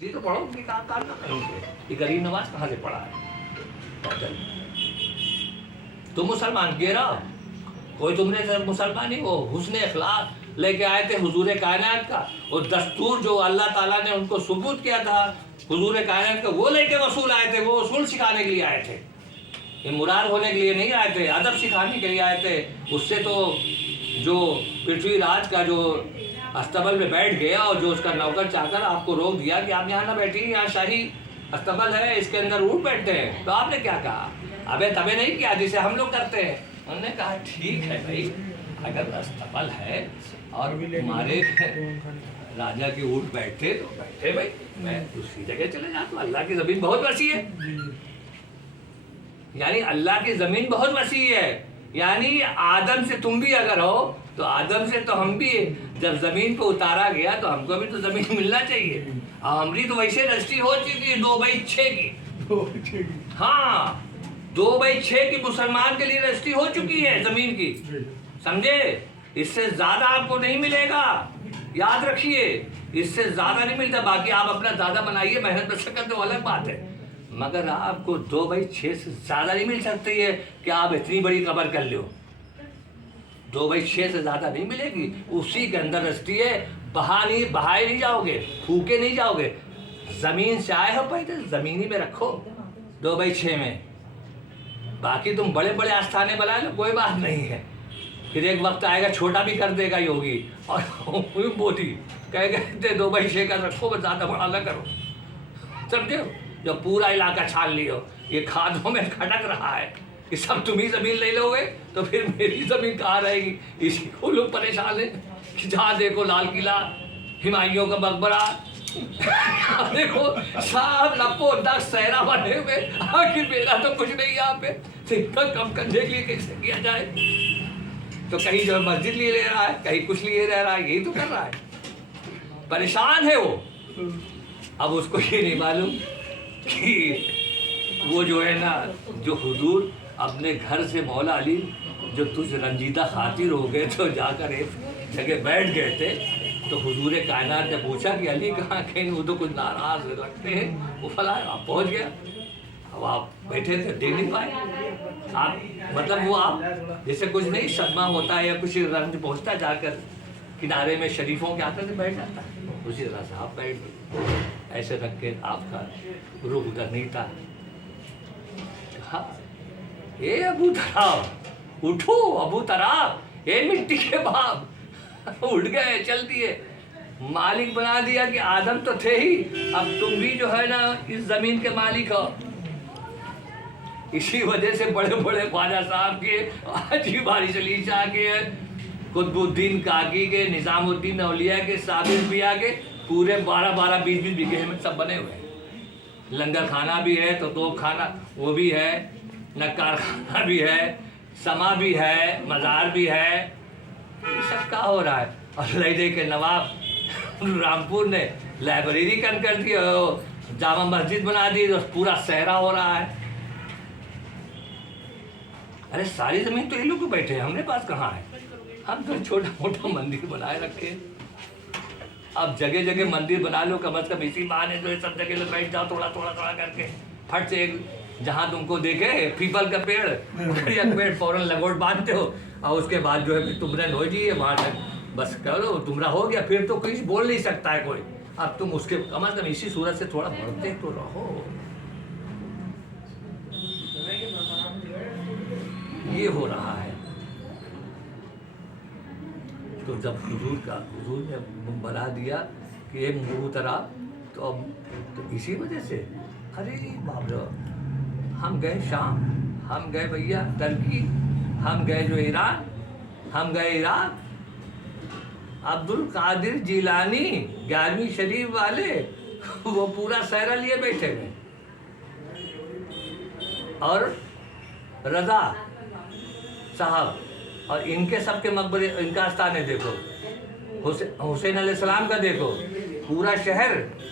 ये तो पढ़ो कि कहाँ कहाँ कहीं से ये गरीब नवाज कहाँ से पढ़ा है। तो मुसलमान गिरा कोई तुमने मुसलमान ही वो हुस्न अखलाक लेके आए थे हुजूर कायनात का और दस्तूर जो अल्लाह ताला ने उनको सुबूत किया था हुजूर कायनात का वो लेके वसूल आए थे। वो वसूल सिखाने के लिए आए थे, ये मुराद होने के लिए नहीं आए थे, अदब सिखाने के लिए आए थे। उससे तो जो पृथ्वीराज का जो अस्तबल में बैठ गया और जो उसका नौकर चाकर आपको रोक दिया कि आप यहाँ ना बैठिए, यहाँ शाही अस्तबल है, इसके अंदर ऊँट बैठते हैं, तो आपने क्या कहा? अबे तबे नहीं किया जिसे हम लोग करते हैं। उन्होंने कहा ठीक है भाई, अगर अस्तबल है और तुम्हारे राजा के ऊँट बैठते तो बैठे भाई, मैं दूसरी जगह चले जाता हूँ। अल्लाह की ज़मीन बहुत वसी है, यानी अल्लाह की ज़मीन बहुत वसी है। यानी आदम से तुम भी अगर हो तो आदम से तो हम भी, जब ज़मीन पे उतारा गया तो हमको भी तो ज़मीन मिलना चाहिए। हमारी तो वैसे रजिस्ट्री हो चुकी है 2/6 की। हाँ, 2/6 की मुसलमान के लिए रजिस्ट्री हो चुकी है ज़मीन की, समझे? इससे ज़्यादा आपको नहीं मिलेगा, याद रखिए, इससे ज़्यादा नहीं मिलता। बाकी आप अपना ज़्यादा बनाइए, मेहनत मशक्कत तो अलग बात है, मगर आपको 2/6 से ज़्यादा नहीं मिल सकती है कि आप इतनी बड़ी कब्र कर लो। 2/6 से ज़्यादा नहीं मिलेगी, उसी के अंदर रजिस्ट्री है। बहाए नहीं जाओगे, फूके नहीं जाओगे। ज़मीन से आए हो पहले ज़मीन ही में रखो 2/6 में। बाकी तुम बड़े बड़े आस्थाने बना लो, कोई बात नहीं है, फिर एक वक्त आएगा छोटा भी कर देगा योगी। और मोदी कहते 2/6 का रखो, बस ज़्यादा बड़ा ना करो, समझे? जो पूरा इलाका छान लियो, ये खादों में खटक रहा है कि सब तुम ही ज़मीन ले लोगे तो फिर मेरी ज़मीन कहाँ रहेगी? इसी को लोग परेशान है कि जहाँ देखो लाल किला, हुमायूं का मकबरा, देखो सब लपो दस सहरा बने हुए, आखिर मेरा तो कुछ नहीं यहाँ पे। सिक्का कम करने के लिए कैसे किया जाए? तो कहीं जो मस्जिद लिए ले रहा है, कहीं कुछ लिए रह रहा है, यही तो कर रहा है, परेशान है वो। अब उसको ये नहीं मालूम कि वो जो है ना, जो हुजूर अपने घर से मौला अली जो तुझ रंजीदा खातिर हो गए तो जाकर एक जगह बैठ गए थे, तो हुजूर कायनात ने पूछा कि अली कहाँ कहीं, वो तो कुछ नाराज लगते हैं, वो फला आप पहुँच गया। अब आप बैठे थे, देख नहीं पाए आप, मतलब वो आप जैसे कुछ नहीं सदमा होता है या कुछ रंज पहुँचता, जाकर किनारे में शरीफों के आते थे बैठ जाता है, उसी तरह से आप बैठ गए, ऐसे रख के आपका रुख उधर नहीं था। हाँ, ये अबू तराब उठो, अबू तराब, ये मिट्टी के बाप उठ गए, चल दिए, मालिक बना दिया कि आदम तो थे ही, अब तुम भी जो है ना इस जमीन के मालिक हो। इसी वजह से बड़े बड़े ख्वाजा साहब के, अजीब बारिश अली शाह के, कुतुबुद्दीन काकी के, निज़ामुद्दीन औलिया के, साबिर पिया के, पूरे 12-12, 20-20 बीघे में सब बने हुए हैं। लंगर खाना भी है, तो तोप खाना वो भी है, नक्कार खाना भी है, समा भी है, मज़ार भी है, ये सब क्या हो रहा है? और लहदे के नवाब रामपुर ने लाइब्रेरी कन कर दी, जामा मस्जिद बना दी, तो पूरा सहरा हो रहा है। अरे सारी ज़मीन तो ये लोग बैठे हैं, हमने पास कहाँ है? हम तो छोटा मोटा मंदिर बनाए रखे। अब जगह जगह मंदिर बना लो, कम से कम इसी बहाने जो है सब जगह लोग बैठ जाओ, थोड़ा थोड़ा थोड़ा करके, फट से एक जहाँ तुमको देखे पीपल का पेड़, पेड़ फौरन लगोट बांधते हो, और उसके बाद जो है तुमने लो जी वहाँ तक बस करो, तुम्हारा हो गया, फिर तो कुछ बोल नहीं सकता है कोई। अब तुम उसके कम से कम इसी सूरत से थोड़ा बढ़ते तो रहो। ये हो रहा है। तो जब हुजूर ने बना दिया कि ये मुँह तरा, तो अब तो इसी वजह से, अरे बाप रे, हम गए शाम, हम गए भैया टर्की, हम गए जो ईरान, हम गए इराक, अब्दुल कादिर जिलानी 11वीं शरीफ वाले वो पूरा सहरा लिए बैठे हुए, और रजा साहब, और इनके सबके मकबरे, इनका आस्थान है देखो, हुसैन अलैहिस्सलाम का देखो, पूरा शहर